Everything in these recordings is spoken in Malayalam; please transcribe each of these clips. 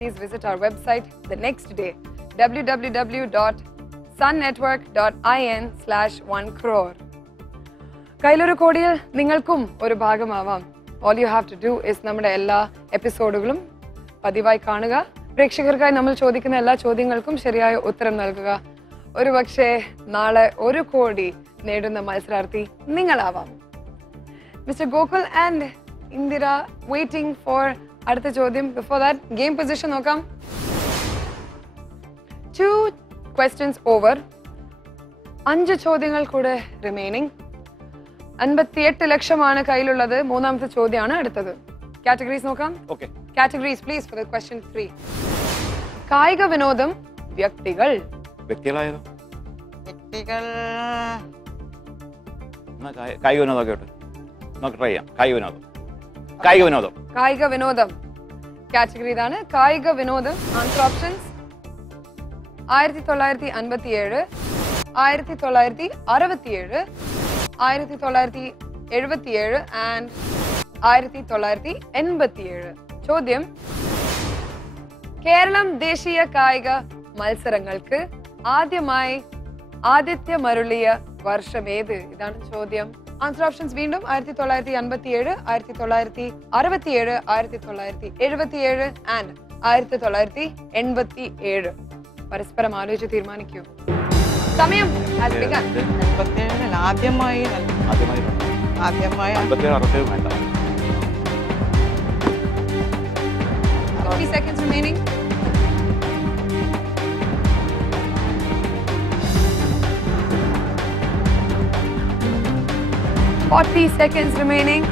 please visit our website the next day, www.sunnetwork.in/1 crore. കയ്യിലൊരു കോടിയിൽ നിങ്ങൾക്കും ഒരു ഭാഗമാവാം. All you have to do is നമ്മുടെ എല്ലാ എപ്പിസോഡുകളും പതിവായി കാണുക. പ്രേക്ഷകർക്കായി നമ്മൾ ചോദിക്കുന്ന എല്ലാ ചോദ്യങ്ങൾക്കും ശരിയായ ഉത്തരം നൽകുക. ഒരുപക്ഷെ നാളെ 1 കോടി നേടുന്ന മത്സരാർത്ഥി നിങ്ങളാവാം. Mister Gokul and Indira waiting for അടുത്ത ചോദ്യം. ബിഫോർ ദാറ്റ് ഗെയിം പൊസിഷൻ നോക്കാം. 2 questions over. 5 ചോദ്യങ്ങൾ കൂടെ റിമൈനിങ്. 58 ലക്ഷമാണ് കയ്യിലുള്ളത്. മൂന്നാമത്തെ ചോദ്യമാണ് അടുത്തത്. കാറ്റഗറീസ് നോക്കാം. Okay. Categories please for the question 3. കായിക വിനോദം, വ്യക്തികൾ. വ്യക്തികളായത് വ്യക്തികൾ കായിക വിനോദം ഒക്കെ നമുക്ക് ട്രൈ ചെയ്യാം. കായിക വിനോദം കായിക വിനോദം കാറ്റഗറി ഇതാണ്. കായിക വിനോദം. Answer options 1957, 1967, 1977 and 1987. ചോദ്യം: കേരളം ദേശീയ കായിക മത്സരങ്ങൾക്ക് ആദ്യമായി ആതിഥ്യമരുളിയ വർഷം ഏത്? ഇതാണ് ചോദ്യം. ആൻസർ ഓപ്ഷൻസ് വീണ്ടും 1957, 1967, 1977 ആൻഡ് 1987. പരസ്പരം ആലോചിച്ച് തീരുമാനിക്കൂ. സമയം has begun. 87 ആദ്യമായി 50 seconds remaining. Forty seconds remaining.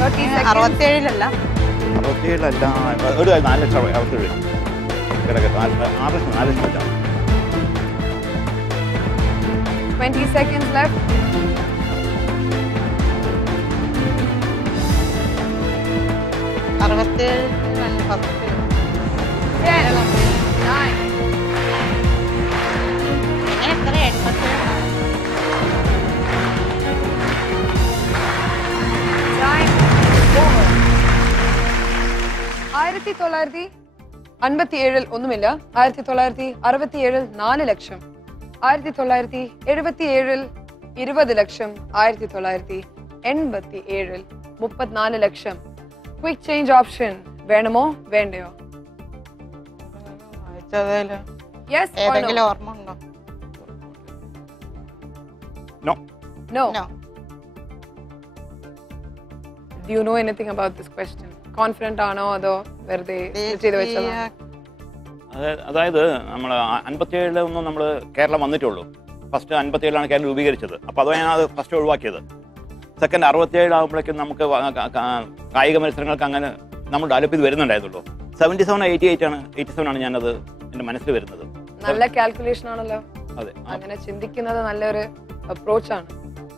30 seconds. 67 ഒരു 4 ലക്ഷം അവസ്ഥ കിടക്കട്ടെ. 6 ലക്ഷം 20 seconds left. 10, 9. Time over. 1957 ഒന്നുമില്ല. 1967 4 ലക്ഷം. 1977 20 ലക്ഷം. 1987 34 ലക്ഷം. ക്വിക്ക് ചേഞ്ച് ഓപ്ഷൻ വേണമോ വേണ്ടയോ? Yes or ഏതെങ്കിലും no? ഓർമ്മ ഉണ്ടോ? No. Do you know anything about this question? Confident ആണോ അതോ വെറുതെ ചെയ്ത് വെച്ചതാണോ? അതായത് നമ്മൾ 57 ഒന്നും നമ്മൾ കേരളം വന്നിട്ടുള്ളൂ. ഫസ്റ്റ് 57 കേരളം രൂപീകരിച്ചത്. അപ്പോൾ അതോ ഞാൻ അത് ഫസ്റ്റ് ഒഴിവാക്കിയത്. സെക്കൻഡ് 67 ആകുമ്പോഴേക്കും നമുക്ക് കായിക മത്സരങ്ങൾക്ക് അങ്ങനെ നമ്മൾ ഡെവലപ്പ് ചെയ്ത് വരുന്നുണ്ടായിരുന്നുള്ളൂ. 77 87 ആണ് ഞാനത് എൻ്റെ മനസ്സിൽ വരുന്നത്. നല്ല കാൽക്കുലേഷൻ ആണല്ലോ. അതെ, അങ്ങനെ ചിന്തിക്കുന്നത് നല്ലൊരു അപ്രോച്ച് ആണ്.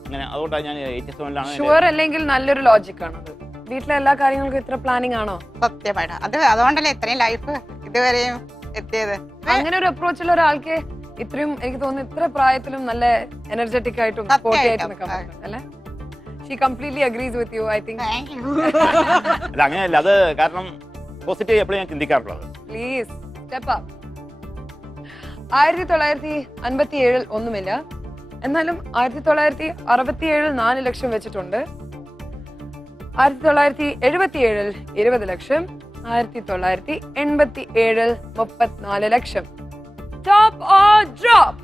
അങ്ങനെ അതുകൊണ്ടാണ് ഞാൻ 87 ഷുവർ അല്ലെങ്കിൽ നല്ലൊരു ലോജിക് ആണത്. വീട്ടിലെ എല്ലാ കാര്യങ്ങൾക്കും ഇത്ര പ്ലാനിങ് ആണോ? സത്യമായിട്ട് അതുകൊണ്ടല്ലേ ഇത്രയും ലൈഫ് ഇതുവരെയും എത്തിയത്. അങ്ങനെ ഒരു അപ്രോച്ചുള്ള ഒരാൾക്ക് ഇത്രയും എനിക്ക് തോന്നുന്നു ഇത്ര പ്രായത്തിലും നല്ല എനർജറ്റിക് ആയിട്ടും സ്പോർട്ടി ആയിട്ടും നിൽക്കാൻ പറ്റും അല്ലേ? She completely agrees with you, I think. അല്ല അങ്ങനെയല്ല, അത് കാരണം പോസിറ്റീവ് എപ്പോഴും ഞാൻ ചിന്തിക്കാറുള്ളത്. Please step up. 1957 ഒന്നുമില്ല. എന്നാലും 1967 4 ലക്ഷം വെച്ചിട്ടുണ്ട്. 1977 20 ലക്ഷം. 1987 34 ലക്ഷം. Top or drop?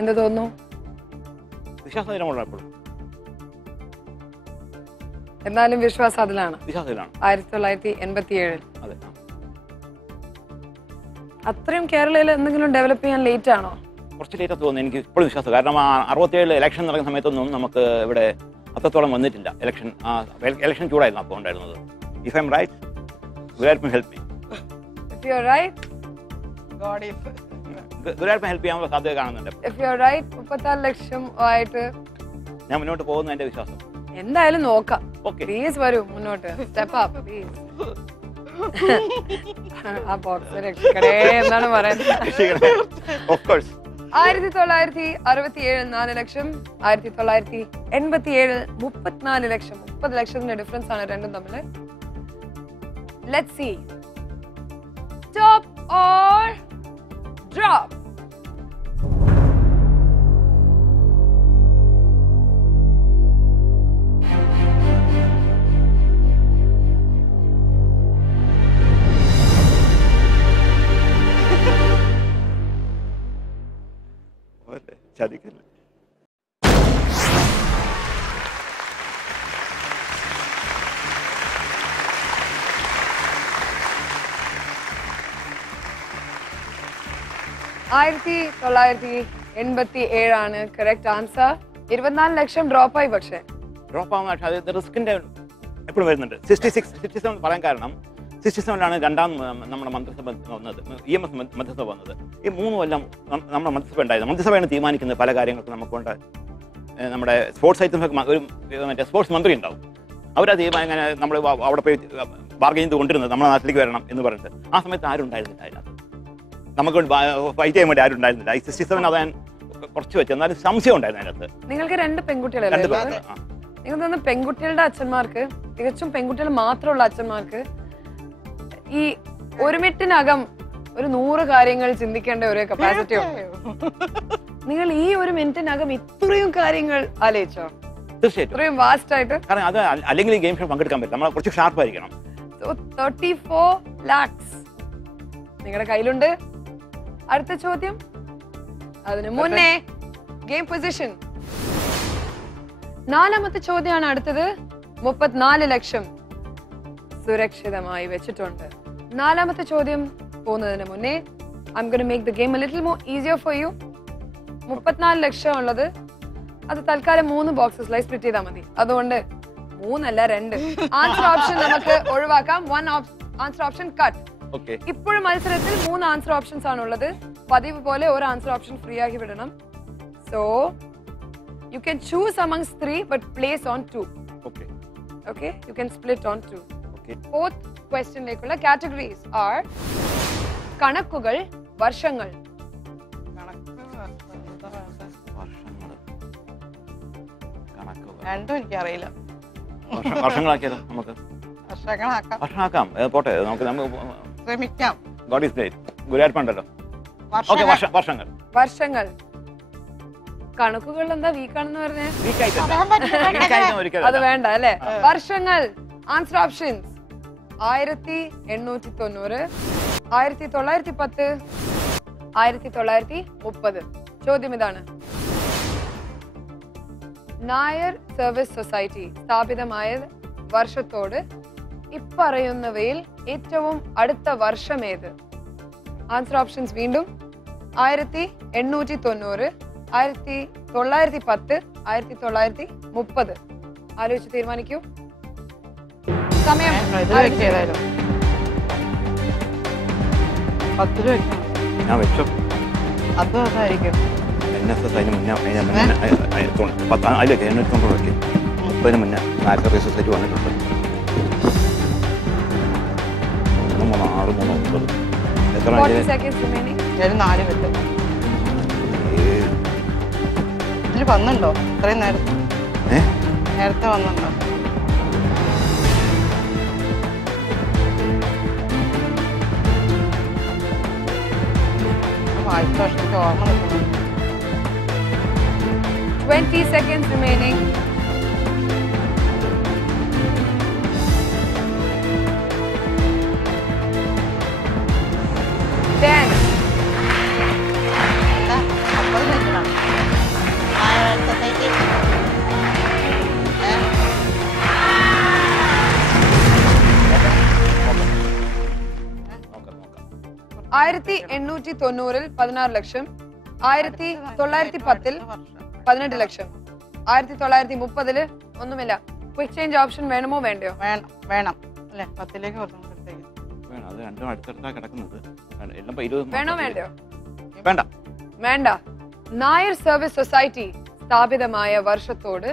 എന്ത് തോന്നുന്നു? വിശ്വാസത്തിലാണ് എപ്പോഴും. എന്നാലും വിശ്വാസം അതിലാണ്. വിശ്വാസത്തിലാണ്. 1987. അതെ. അത്രയും കേരളയിൽ എന്തെങ്കിലും ഡെവലപ്പ് ചെയ്യാൻ ലേറ്റ് ആണോ? കുറച്ച് ലേറ്റ് തോന്നുന്നു. എനിക്ക് ഇപ്പോഴും വിശ്വാസം. കാരണം 67 ഇലക്ഷൻ നടക്കുന്ന സമയത്തൊന്നും നമുക്ക് ഇവിടെ അത്രത്തോളം വന്നിട്ടില്ല. ഇലക്ഷൻ ചൂടായിരുന്നു അപ്പോൾ ഉണ്ടായിരുന്നത്. If I'm right Guruvayurappan help me. If you're right, Guruvayurappan help ചെയ്യാനുള്ള സാധ്യത കാണുന്നുണ്ട്. if you're right, 34 ലക്ഷം ആയിട്ട് ഞാൻ മുന്നോട്ട് പോകുന്ന എന്റെ വിശ്വാസം. എന്തായാലും നോക്കാം. Okay. പ്ലീസ് വരൂ മുന്നോട്ട്. Step up please. ആ ബോക്സ് രക്ഷിക്കണേ എന്നാണ് പറയുന്നത്. Of course. 1967 4 ലക്ഷം, 1987 34 ലക്ഷം. 30 ലക്ഷത്തിന്റെ ഡിഫറൻസ് ആണ് രണ്ടും തമ്മിൽ. Let's see. Top or drop? ചതിക്കല്ലേ. ആയിരത്തി 1987 ആണ് കറക്റ്റ് ആൻസർ. 24 ലക്ഷം ഡ്രോപ്പ് ആയി. പക്ഷേ ഡ്രോപ്പ് ആവുന്ന പക്ഷേ അത് റിസ്കിന്റെ എപ്പോഴും വരുന്നുണ്ട്. 67 പറയാൻ കാരണം 67 രണ്ടാം നമ്മുടെ മന്ത്രിസഭ വന്നത്, EMS മന്ത്രിസഭ വന്നത്. ഈ 3 കൊല്ലം നമ്മുടെ മന്ത്രിസഭ ഉണ്ടായത്. മന്ത്രിസഭയാണ് തീരുമാനിക്കുന്നത് പല കാര്യങ്ങൾക്കും. നമുക്കൊണ്ട് നമ്മുടെ സ്പോർട്സ് ഐറ്റംസ് ഒരു മറ്റേ സ്പോർട്സ് മന്ത്രി ഉണ്ടാവും. അവരാ തീരുമാനം നമ്മൾ അവിടെ പോയി ബാർഗെയിൻ ചെയ്ത് കൊണ്ടിരുന്നത് നമ്മുടെ നാട്ടിലേക്ക് വരണം എന്ന് പറഞ്ഞിട്ട്. ആ സമയത്ത് ആരും ഉണ്ടായിരുന്നില്ല അതിനകത്ത്. നമുക്ക് ഫൈറ്റ് ചെയ്യാൻ വേണ്ടി ആരും ഉണ്ടായിരുന്നില്ല. ഈ 67 അത് ഞാൻ കുറച്ച് വെച്ച്, എന്നാലും സംശയം ഉണ്ടായിരുന്നു അതിനകത്ത്. നിങ്ങൾക്ക് 2 പെൺകുട്ടികളല്ലേ? നിങ്ങൾ തന്നെ പെൺകുട്ടികളുടെ അച്ഛന്മാർക്ക്, തികച്ചും പെൺകുട്ടികൾ മാത്രമുള്ള അച്ഛന്മാർക്ക് ഈ ഒരു മിനിറ്റിനകം ഒരു 100 കാര്യങ്ങൾ ചിന്തിക്കേണ്ട ഒരു കപ്പാസിറ്റി ഉണ്ട്. നിങ്ങൾ ഈ ഒരു മിനിറ്റിനകം ഇത്രയും കാര്യങ്ങൾ ആലോചിച്ചോ? തീർച്ചയായിട്ടും. ഇത്രയും വാസ്റ്റ് ആയിട്ട്. കാരണം അത് അല്ലെങ്കിൽ ഈ ഗെയിം ഷോ പങ്കെടുക്കാൻ പറ്റില്ല. നമ്മൾ കുറച്ച് ഷാർപ്പായിരിക്കണം. 34 lakhs നിങ്ങളുടെ കയ്യിലുണ്ട്. അടുത്ത ചോദ്യം. അതിന് മുന്നേ ഗെയിം പൊസിഷൻ. 4ാമത്തെ ചോദ്യമാണ് അടുത്തത്. 34 ലക്ഷം സുരക്ഷിതമായി വെച്ചിട്ടുണ്ട്. 4ാമത്തെ ചോദ്യം പോകുന്നതിന് മുന്നേ I'm going to make the game a little more easier for you. 34 ലക്ഷം ഉള്ളത് അത് തൽക്കാലം 3 ബോക്സസിലായി സ്പ്ലിറ്റ് ചെയ്താൽ മതി. അതുകൊണ്ട് 3 അല്ല 2 ആൻസർ ഓപ്ഷൻ നമുക്ക് ഒഴിവാക്കാം. 1 ആൻസർ ഓപ്ഷൻ കട്ട്. ഇപ്പോഴും മത്സരത്തിൽ 3 ആൻസർ ഓപ്ഷൻസ് ആണ് ഉള്ളത്. പതിവ് പോലെ ഒരു ആൻസർ ഓപ്ഷൻ ഫ്രീ ആക്കി വിടണം. So you can choose amongst 3 but place on 2. Okay, you can split on 2. Fourth question ലേക്കുള്ള categories are കണക്കുകൾ, വർഷങ്ങൾ. രണ്ടും എനിക്കറിയില്ല. വർഷങ്ങളാക്കിയാലോ? നമുക്ക് വർഷങ്ങളാക്കാം. പോട്ടെ, നമുക്ക് ശ്രമിക്കാം. God is great. ഗുരുവായൂരപ്പുണ്ടല്ലോ. വർഷങ്ങൾ. വർഷങ്ങൾ. കണക്കുകൾ എന്താ വീക്കാണെന്ന് പറഞ്ഞേ? അത് വേണ്ട അല്ലേ? വർഷങ്ങൾ. Answer options 1890, 1910, 1930. ചോദ്യം ഇതാണ്. നായർ സർവീസ് സൊസൈറ്റി സ്ഥാപിതമായ വർഷത്തോട് ഇപ്പറയുന്നവയിൽ ഏറ്റവും അടുത്ത വർഷം ഏത്? ആൻസർ ഓപ്ഷൻസ് വീണ്ടും 1890, 1910, 1930. ആലോചിച്ച് തീരുമാനിക്കൂ. സമയം. 10 രൂപ ഞാൻ വെച്ചോ. അതായിരിക്കും. NSS അതിന് മുന്നേ അതിലേക്ക് 890 വെക്കും. 30 മുന്നേ നായർ സർവീസ് സൊസൈറ്റി വന്നിട്ടുണ്ട്. 3, 6, 3, 9. എത്ര? 40 seconds remaining. 4 വെക്കും. ഇതിൽ വന്നുണ്ടോ? ഇത്രയും നേരത്തെ വന്നുണ്ടോ? വായിച്ച വർഷത്തെ ഓർമ്മ നിൽക്കുന്നു. 20 seconds remaining. 10. ആയിരത്തി 1890 16 ലക്ഷം, 1910 18 ലക്ഷം, 1930 ഒന്നുമില്ല. ക്വിക്ക് ചേഞ്ച് ഓപ്ഷൻ വേണമോ വേണ്ടയോ? വേണം അല്ലേ? 10ലേക്ക് വേണം, അത് രണ്ടും അടുത്തടുത്താ കിടക്കുന്നത്. എല്ലാം 20 വേണോ വേണ്ടയോ? വേണ്ട. വേണ്ട. നായർ സർവീസ് സൊസൈറ്റി സ്ഥാപിതമായ വർഷത്തോട്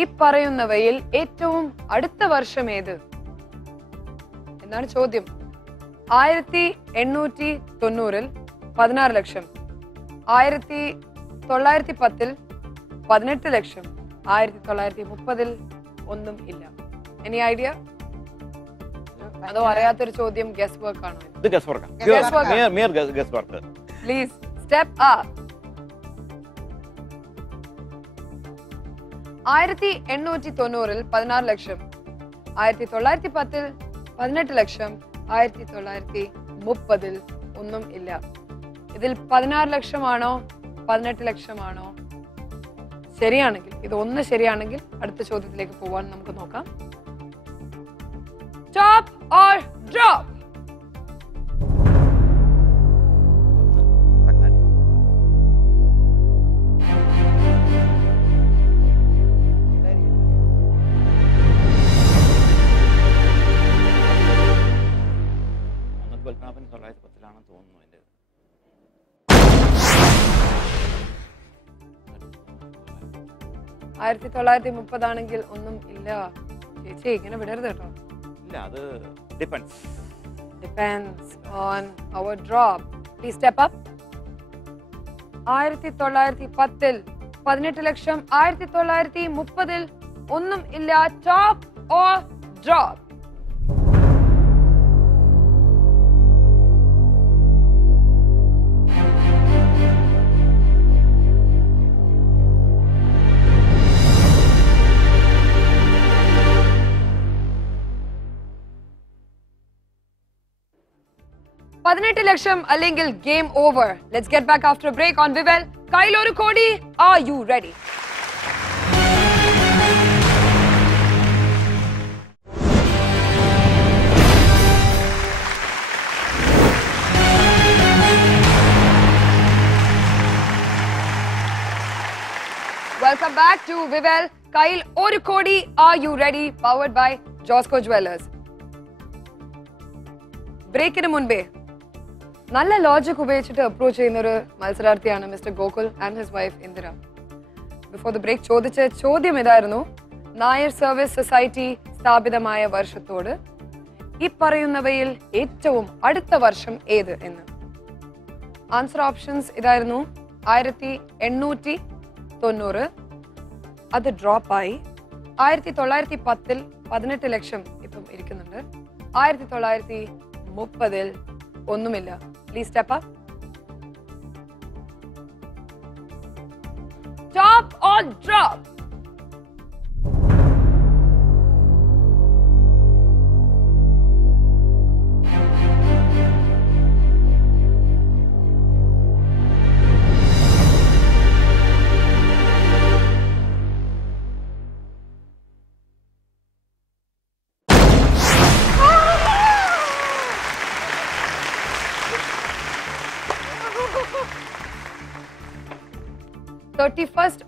ഈ പറയുന്നവയിൽ ഏറ്റവും അടുത്ത വർഷം ഏത് എന്നാണ് ചോദ്യം. 1890 16 ലക്ഷം, 1910 18 ലക്ഷം, 1930 ഒന്നും ഇല്ല. Any idea? അതോ അറിയാത്തൊരു ചോദ്യം? ഗസ് വർക്ക് ആണോ? ഇത് guess work. Guess work. Please step up. 1890 16 ലക്ഷം, 1910 18 ലക്ഷം, 1930 ഒന്നും ഇല്ല. ഇതിൽ 16 ലക്ഷമാണോ 18 ലക്ഷമാണോ? ശരിയാണെങ്കിൽ, ഇത് ഒന്ന് ശരിയാണെങ്കിൽ അടുത്ത ചോദ്യത്തിലേക്ക് പോവാൻ നമുക്ക് നോക്കാം. Top or drop? പത്മനാഭൻ 1910 തോന്നുന്നു. എൻ്റെ 1930 ആണെങ്കിൽ ഒന്നും ഇല്ല. ചേച്ചി ഇങ്ങനെ വിടരുത് കേട്ടോ. ഇല്ല, അത് depends on our drop. Please step up. 1910 18 ലക്ഷം, 1930 ഒന്നും ഇല്ല. Top or drop? $18 ലക്ഷം അല്ലെങ്കിൽ game over. Let's get back after break on വിവൽ. കയ്യിലൊരു കോടി. Are you ready? Welcome back to Vivel. Kyle ഒരു കോടി. Are you ready? Powered by Josco Jewelers. ബ്രേക്കിന് മുൻപേ നല്ല ലോജിക് ഉപയോഗിച്ചിട്ട് അപ്രോച്ച് ചെയ്യുന്ന ഒരു മത്സരാർത്ഥിയാണ് mister Gokul and his wife Indira. Before the break ചോദിച്ച ചോദ്യം ഇതായിരുന്നു: നായർ സർവീസ് സൊസൈറ്റി സ്ഥാപിതമായ വർഷത്തോട് ഈ പറയുന്നവയിൽ ഏറ്റവും അടുത്ത വർഷം ഏത് എന്ന്. ആൻസർ ഓപ്ഷൻസ് ഇതായിരുന്നു: 1890, അത് ഡ്രോപ്പായി. 1910 18 ലക്ഷം ഇപ്പം ഇരിക്കുന്നുണ്ട്. 1930 ഒന്നുമില്ല. Please step up. Top or drop?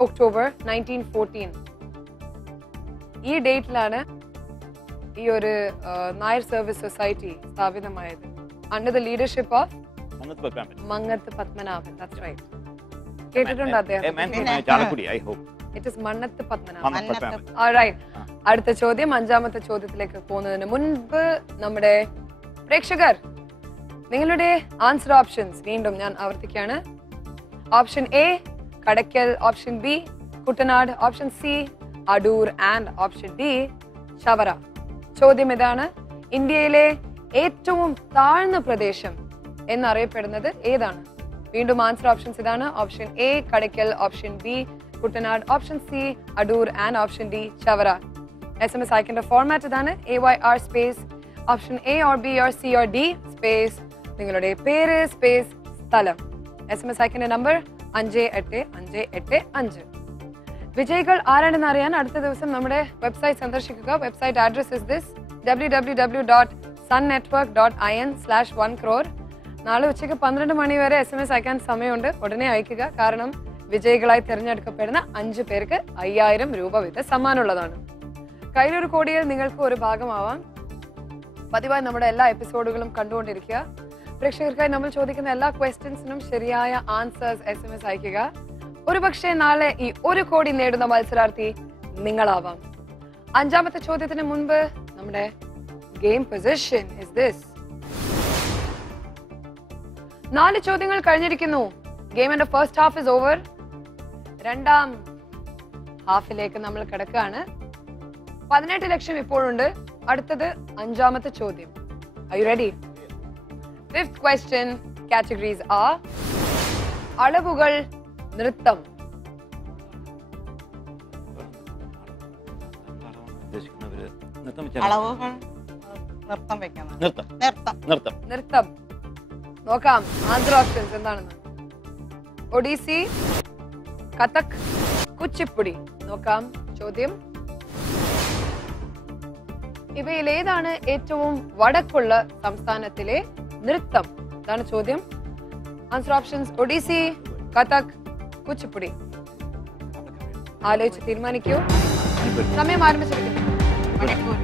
October 1914. ഈ ഡേറ്റിലാണ് ഈ ഒരു നായർ സർവീസ് സൊസൈറ്റി സ്ഥാപിതമായത്. Under the leadership of Mannath Padmanabhan. That's right. കേട്ടിട്ടുണ്ടോ അദ്ദേഹം? It is Mannath Padmanabhan. Alright. അടുത്ത ചോദ്യം, അഞ്ചാമത്തെ ചോദ്യത്തിലേക്ക് പോകുന്നതിന് മുൻപ് നമ്മുടെ പ്രേക്ഷകർ നിങ്ങളുടെ ആൻസർ ഓപ്ഷൻസ് വീണ്ടും ഞാൻ ആവർത്തിക്കുകയാണ്. Option A Kadakkal, option B Kuttanad, option C Adoor and option D Chavara. ചോദ്യം ഇതാണ്: ഇന്ത്യയിലെ ഏറ്റവും താഴ്ന്ന പ്രദേശം എന്നറിയപ്പെടുന്നത് ഏതാണ്? വീണ്ടും ആൻസർ ഓപ്ഷൻസ് ഇതാണ്: option A Kadakkal, option B Kuttanad, option C Adoor and option D Chavara. SMS അയക്കേണ്ട ഫോർമാറ്റ് ഇതാണ്: AYR space option A or B or C or D space നിങ്ങളുടെ പേര് സ്പേസ് സ്ഥലം. SMS അയക്കേണ്ട നമ്പർ 5885. വിജയികൾ ആരാണെന്ന് അറിയാൻ അടുത്ത ദിവസം നമ്മുടെ വെബ്സൈറ്റ് സന്ദർശിക്കുക. Website address is this: www.sunnetwork.in/1crore. നാളെ ഉച്ചയ്ക്ക് 12 മണി വരെ SMS അയക്കാൻ സമയമുണ്ട്. ഉടനെ അയക്കുക. കാരണം വിജയികളായി തിരഞ്ഞെടുക്കപ്പെടുന്ന 5 പേർക്ക് 5000 രൂപ വീതം സമ്മാനമുള്ളതാണ്. കയ്യിലൊരു കോടിയിൽ നിങ്ങൾക്ക് ഒരു ഭാഗമാവാം. പതിവായി നമ്മുടെ എല്ലാ എപ്പിസോഡുകളും കണ്ടുകൊണ്ടിരിക്കുക. പ്രേക്ഷകർക്കായി നമ്മൾ ചോദിക്കുന്ന എല്ലാ ക്വസ്റ്റ്യൻസിനും ശരിയായ ആൻസേഴ്സ് SMS അയക്കുക. ഒരുപക്ഷെ നാളെ ഈ 1 കോടി നേടുന്ന മത്സരാർത്ഥി നിങ്ങളാവാം. അഞ്ചാമത്തെ ചോദ്യത്തിന് മുൻപ് നമ്മുടെ ഗെയിം പൊസിഷൻ ഇസ് ദിസ്. 4 ചോദ്യങ്ങൾ കഴിഞ്ഞിരിക്കുന്നു. ഗെയിമിന്റെ ഫസ്റ്റ് ഹാഫ് ഇസ് ഓവർ. രണ്ടാം ഹാഫിലേക്ക് നമ്മൾ കിടക്കുകയാണ്. 18 ലക്ഷം ഇപ്പോഴുണ്ട്. അടുത്തത് അഞ്ചാമത്തെ ചോദ്യം. Are you ready? Fifth question. Categories are അളവുകൾ, നൃത്തം. അളവുകൾ, നൃത്തം വെക്കണം. നൃത്തം. നോക്കാം ആൻസർ ഓപ്ഷൻസ് എന്താണെന്ന്. ഒഡീസി, കഥക്, കുച്ചിപ്പുടി. നോക്കാം ചോദ്യം. ഇവയിൽ ഏതാണ് ഏറ്റവും വടക്കുള്ള സംസ്ഥാനത്തിലെ നൃത്തം? ഇതാണ് ചോദ്യം. Answer options Odissi, Kathak, Kuchipudi. ആലോചിച്ച് തീരുമാനിക്കൂ. സമയം ആരംഭിച്ചിരിക്കുന്നു. മണിപ്പൂർ.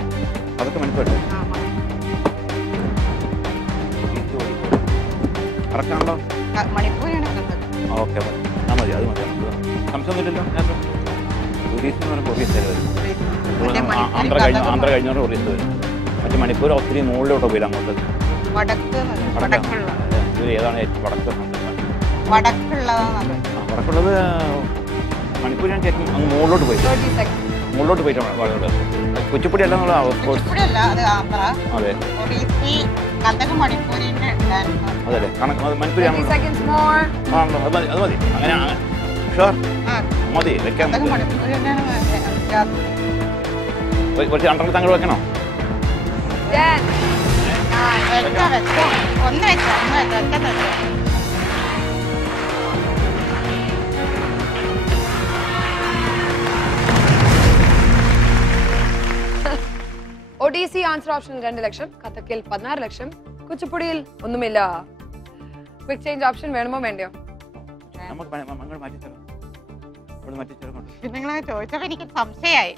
മണിപ്പൂരാണ് ഓക്കെ, മതി. അത് മതി. സംശയമൊന്നുമില്ലല്ലോ. ആന്ധ്ര കഴിഞ്ഞോണ്ട് ഒറീസ വരും. മറ്റേ മണിപ്പൂർ ഒത്തിരി മുകളിലോട്ട് പോയില്ല. അങ്ങോട്ട് ഏതാണ് ഏറ്റവും വടക്കുള്ളത്? മണിപ്പൂരിനാണ് ഏറ്റവും അങ്ങ് മുകളിലോട്ട് പോയി. കുച്ചിപ്പുടി അല്ല. അതെ, അതല്ലേ മണിപ്പൂരിയാണല്ലോ. അത് മതി. അങ്ങനെ ഷുവർ മതി. വെക്കാൻ കുറച്ച് അണ്ടർ തങ്ങൾ വെക്കണോ? ഒഡീസി ആൻസർ ഓപ്ഷൻ 2 ലക്ഷം, കഥക്കിൽ 16 ലക്ഷം, കുച്ചിപ്പുടിയിൽ ഒന്നുമില്ല. ക്വിക്ക് ചേഞ്ച് ഓപ്ഷൻ വേണമോ വേണ്ടയോ? ചോദിച്ചപ്പോ എനിക്ക് സംശയായി.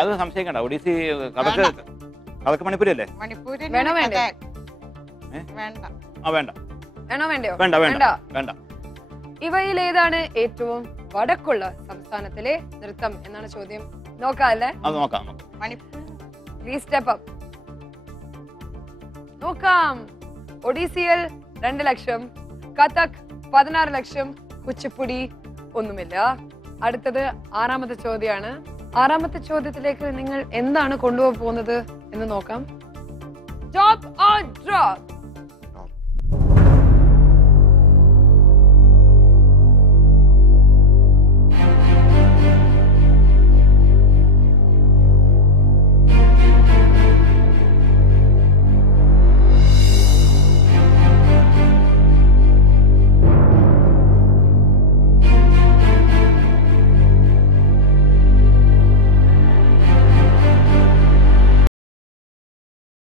അത് സംശയിക്കണ്ട. ഒഡീസി കഥക്ക് മണിപ്പൂരല്ലേ? വേണോ വേണ്ടയോ? വേണോ വേണ്ടയോ? വേണ്ട. ഇവയിൽ ഏതാണ് ഏറ്റവും വടക്കുള്ള സംസ്ഥാനത്തിലെ നൃത്തം എന്നാണ് ചോദ്യം. നോക്കാം അല്ലേ? അത് നോക്കാം. Please step up. നോക്കാം. ഒഡീസിയിൽ 2 ലക്ഷം, കഥക് 16 ലക്ഷം, കുച്ചിപ്പുടി ഒന്നുമില്ല. അടുത്തത് 6ാമത്തെ ചോദ്യമാണ്. 6ാമത്തെ ചോദ്യത്തിലേക്ക് നിങ്ങൾ എന്താണ് കൊണ്ടുപോകാൻ പോകുന്നത് എന്ന് നോക്കാം. Top or drop?